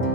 Hello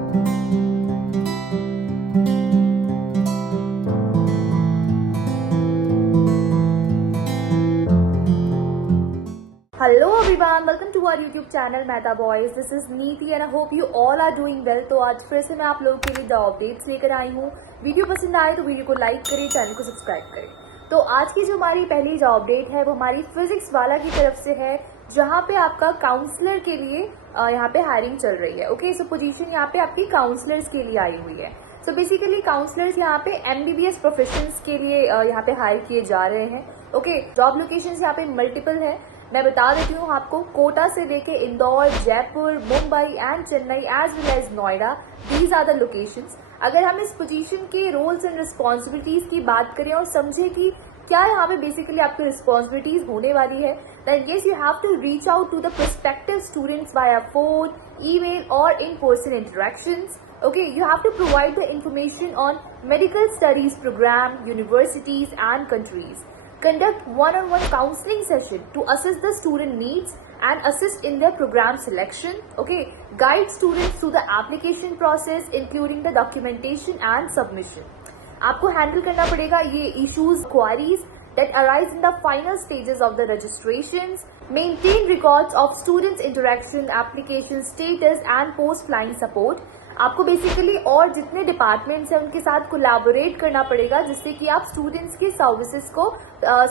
everyone, welcome to our YouTube channel Mehta Boys. This is Neeti and I hope you all are doing well. तो आज फिर से मैं आप लोगों के लिए जॉब अपडेट्स लेकर आई हूँ. वीडियो पसंद आए तो वीडियो को लाइक करें, चैनल को सब्सक्राइब करें. तो आज की जो हमारी पहली जॉब अपडेट है वो हमारी फिजिक्स वाला की तरफ से है, जहाँ पे आपका काउंसलर के लिए यहाँ पे हायरिंग चल रही है. ओके, सो पोजीशन यहाँ पे आपकी काउंसलर्स के लिए आई हुई है. सो बेसिकली काउंसलर्स यहाँ पे MBBS प्रोफेशंस के लिए यहाँ पे हायर किए जा रहे हैं. ओके, जॉब लोकेशंस यहाँ पे मल्टीपल है. मैं बता देती हूँ आपको, कोटा से लेके Indore, Jaipur, Mumbai and Chennai as well as Noida, these are the locations. अगर हम इस पोजीशन के रोल्स एंड रिस्पॉन्सिबिलिटीज की बात करें और समझे कि क्या यहाँ पे बेसिकली आपकी रिस्पॉन्सिबिलिटीज होने वाली है, then yes you have to reach out to the prospective students via phone, email और in person interactions. Okay, you have to provide the information on medical studies program, universities and countries. Conduct one-on-one counseling session to assess the student needs and assist in their program selection. Okay, guide students through the application process including the documentation and submission. आपको handle करना पड़ेगा ये issues, queries that arise in the final stages of the registrations. Maintain records of students' interaction, application status and post-flying support. आपको basically और जितने departments हैं उनके साथ कोलैबोरेट करना पड़ेगा, जिससे कि आप स्टूडेंट्स की सर्विसेज को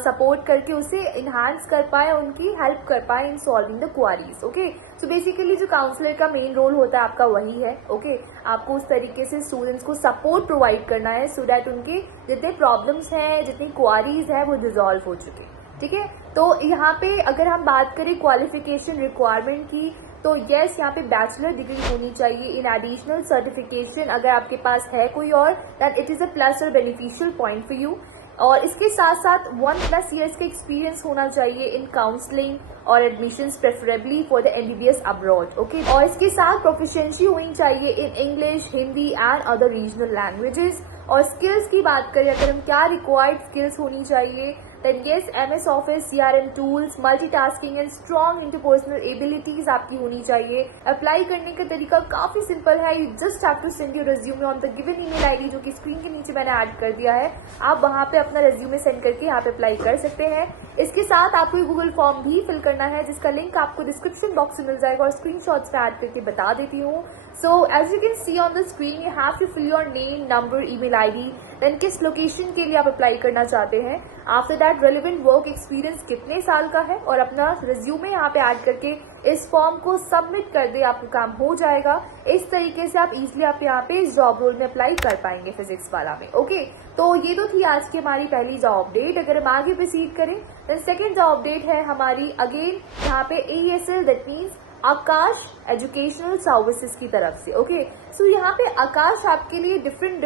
सपोर्ट करके उसे इन्हांस कर पाए, उनकी हेल्प कर पाए in solving the queries. Okay, so basically जो काउंसलर का मेन रोल होता है आपका वही है. ओके, आपको उस तरीके से स्टूडेंट्स को सपोर्ट प्रोवाइड करना है सो दैट उनके जितने प्रॉब्लम्स हैं, जितनी क्वारीज है वो डिजॉल्व हो चुके. ठीक है, तो यहाँ पे अगर हम बात करें क्वालिफिकेशन रिक्वायरमेंट की, तो यस यहाँ पे बैचलर डिग्री होनी चाहिए इन एडिशनल सर्टिफिकेशन अगर आपके पास है कोई और, that it is a plus और बेनिफिशियल पॉइंट फॉर यू. और इसके साथ साथ 1+ ईयर्स का एक्सपीरियंस होना चाहिए इन काउंसलिंग और admissions preferably for the MBBS abroad. Okay, और इसके साथ प्रोफिशिएंसी होनी चाहिए in English, Hindi and other regional languages. और स्किल्स की बात करें अगर हम, क्या रिक्वायर्ड स्किल्स होनी चाहिए, then yes MS Office, CRM tools, multitasking and strong interpersonal abilities आपकी होनी चाहिए. अप्लाई करने का तरीका काफी सिंपल है. You just have to send your resume on the given email ID जो कि स्क्रीन के नीचे मैंने ऐड कर दिया है. आप वहां पे अपना रेज्यूमे सेंड करके यहाँ पे अप्लाई कर सकते हैं. इसके साथ आपको ये गूगल फॉर्म भी फिल करना है, जिसका लिंक आपको डिस्क्रिप्शन बॉक्स में मिल जाएगा और स्क्रीनशॉट्स पे ऐड करके बता देती हूँ. So as you can see on the screen, you have to fill your name, number, email ID, then किस लोकेशन के लिए आप अप्लाई करना चाहते हैं. After that relevant work experience कितने साल का है और अपना रिज्यूमे यहाँ पे ऐड करके इस फॉर्म को सबमिट कर दे, आपका काम हो जाएगा. इस तरीके से आप इजीली आप यहाँ पे इस जॉब रोल में अप्लाई कर पाएंगे फिजिक्स वाला में. ओके, तो ये तो थी आज की हमारी पहली जॉब अपडेट. अगर हम आगे प्रोसीड करें तो सेकेंड जॉब अपडेट है हमारी अगेन यहाँ पे AESL, that means Akash educational services की तरफ से. ओके, सो यहाँ पे आकाश आपके लिए डिफरेंट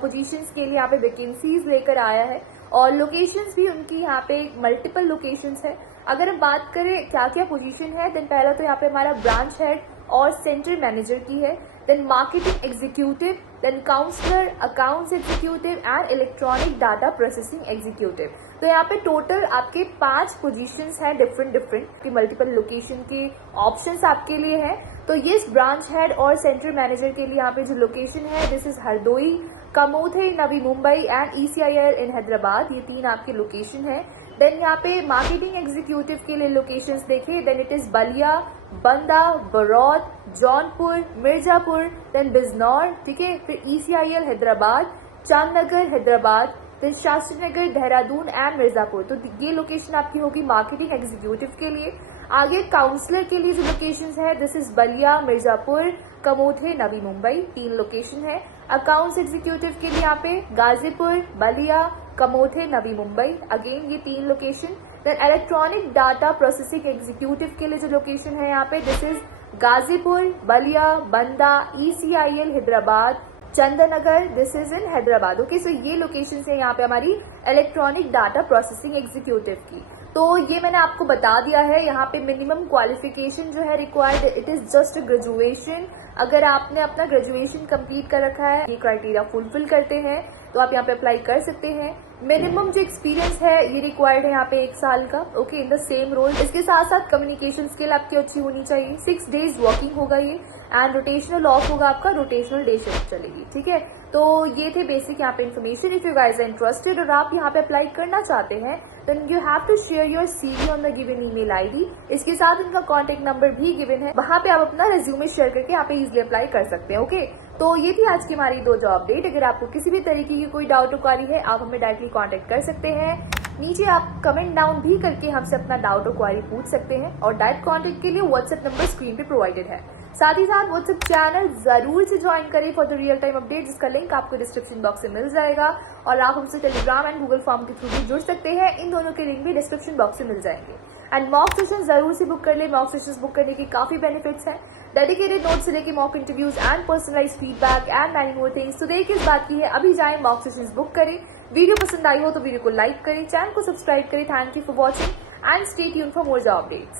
पोजीशंस के लिए यहाँ पे वैकेंसीज लेकर आया है और लोकेशंस भी उनकी यहाँ पे मल्टीपल लोकेशंस है. अगर हम बात करें क्या क्या पोजीशन है, देन पहला तो यहाँ पे हमारा ब्रांच हेड और सेंटर मैनेजर की है, then marketing executive, then counsellor, accounts executive and electronic data processing executive. तो यहाँ पे टोटल आपके 5 पोजीशंस हैं डिफरेंट मल्टीपल लोकेशन के ऑप्शंस आपके लिए हैं. तो ये ब्रांच हेड और सेंटर मैनेजर के लिए यहाँ पे जो लोकेशन है, this is Hardoi, Kamothe, Navi Mumbai and ECIL in Hyderabad. ये 3 आपके लोकेशन है. देन यहाँ पे मार्केटिंग एग्जीक्यूटिव के लिए लोकेशंस देखिए, then it is Ballia, Banda, Baraut, Jaunpur, Mirzapur, then Bijnor. ठीक है, फिर ECIL Hyderabad, Chandanagar Hyderabad, then Shastri Nagar, Dehradun and Mirzapur. तो ये लोकेशन आपकी होगी मार्केटिंग एग्जीक्यूटिव के लिए. आगे काउंसलर के लिए जो लोकेशंस है, this is Ballia, Mirzapur, Kamothe, Navi Mumbai, 3 location है. अकाउंट्स एग्जीक्यूटिव के लिए यहाँ पे गाजीपुर, बलिया, कमोथे, नवी मुंबई, अगेन ये 3 location. Then electronic data processing executive के लिए जो लोकेशन है यहाँ पे, this is Ghazipur, Ballia, Banda, ECIL Hyderabad, Chandanagar, this is in Hyderabad. Okay, so ये लोकेशन है यहाँ पे हमारी इलेक्ट्रॉनिक डाटा प्रोसेसिंग एग्जीक्यूटिव की. तो ये मैंने आपको बता दिया है. यहाँ पे मिनिमम क्वालिफिकेशन जो है required, it is just graduation. अगर आपने अपना ग्रेजुएशन कंप्लीट कर रखा है, ये क्राइटेरिया फुलफिल करते हैं, तो आप यहाँ पे अप्लाई कर सकते हैं। मिनिमम जो एक्सपीरियंस है ये रिक्वायर्ड है यहाँ पे 1 साल का, okay, in the same role. इसके साथ साथ कम्युनिकेशन स्किल आपकी अच्छी होनी चाहिए। 6 डेज वर्किंग होगा ये, एंड रोटेशनल ऑफ होगा आपका, रोटेशनल डे शिफ्ट चलेगी, ठीक है। तो ये थे बेसिक यहाँ पे information. If you guys are interested और आप यहाँ पे अप्लाई करना चाहते हैं, then you have to share your CV on the given email ID. इसके साथ इनका कॉन्टेक्ट नंबर भी गिवन है, वहां पे आप अपना रेज्यूमे शेयर करके यहाँ पे इजिली अप्लाई कर सकते हैं, ओके। तो ये थी आज की हमारी 2 जॉब अपडेट। अगर आपको किसी भी तरीके की कोई डाउट क्वारी है, आप हमें डायरेक्टली कॉन्टेक्ट कर सकते हैं। नीचे आप कमेंट डाउन भी करके हमसे अपना डाउट और क्वारी पूछ सकते हैं, और डायरेक्ट कॉन्टेक्ट के लिए व्हाट्सएप नंबर स्क्रीन पे प्रोवाइडेड है। साथ ही साथ व्हाट्सएप चैनल जरूर से ज्वाइन करें for the real time update, जिसका लिंक आपको डिस्क्रिप्शन बॉक्स में मिल जाएगा। और आप हमसे टेलीग्राम एंड गूगल फॉर्म के थ्रू भी जुड़ सकते हैं, इन दोनों के लिंक भी डिस्क्रिप्शन बॉक्स में मिल जाएंगे। एंड मॉक सेशन जरूर से बुक कर ले। मॉक सेशन बुक करने के काफी बेनिफिट्स हैं, डेडिकेटेड नोट्स से लेके mock interviews and personalised feedback and many more things. तो देखिए किस बात की है, अभी जाएं मॉक सेशंस बुक करें। वीडियो पसंद आई हो तो वीडियो को लाइक करें, चैनल को सब्सक्राइब करें। Thank you for watching and stay tuned for more job updates.